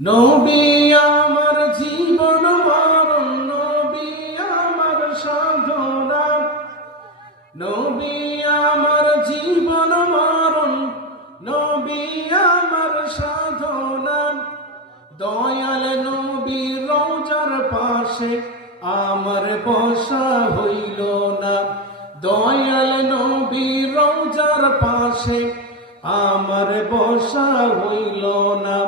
নবী আমার জীবন মরণ, নবী আমার সাধনা, নবী আমার জীবন মরণ, নবী আমার সাধনা। দয়াল নবী রওজার পাশে আমার বসা হইল না, দয়াল নবী রওজার পাশে আমার বসা হইল না।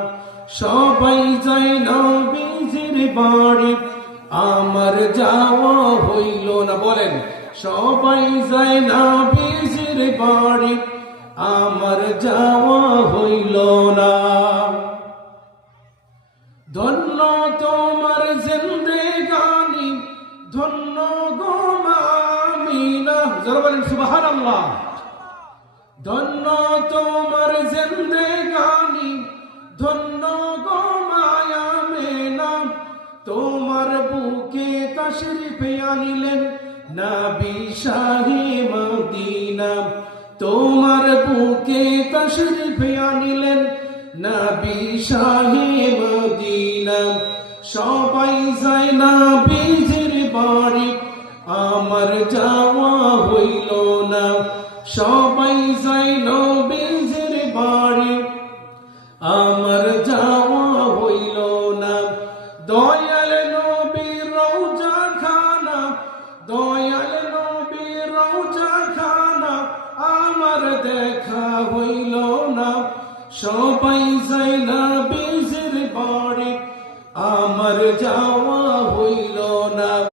সবাই যায় নবীজির বাড়ি, আমার যাওয়া হইল না। বলেন, সবাই যায় নবীজির বাড়ি, আমার যাওয়া হইল না। ধন্য তোমার জিন্দেগানি, ধন্য গো আমিনা। যারা বলেন সুবহানাল্লাহ। ধন্য তোমার জিন্দেগানি, ধন্য গো মায়া মেনা। তোমার বুকে তশরিফ আনিলেন নবী শাহে মদিনা, তোমার বুকে তশরিফ আনিলেন নবী শাহে মদিনা। সবাই যায় নবীজির বাড়ি, আমার যাওয়া হইল না। সবাই যায় নবীজির বাড়ি, আমার যাওয়া হইল না। দয়াল নবীর রওজা খানা, দয়াল নবীর রওজা খানা, আমার দেখা হইল না। সবাই যায় নবীজির বাড়ি, আমার যাওয়া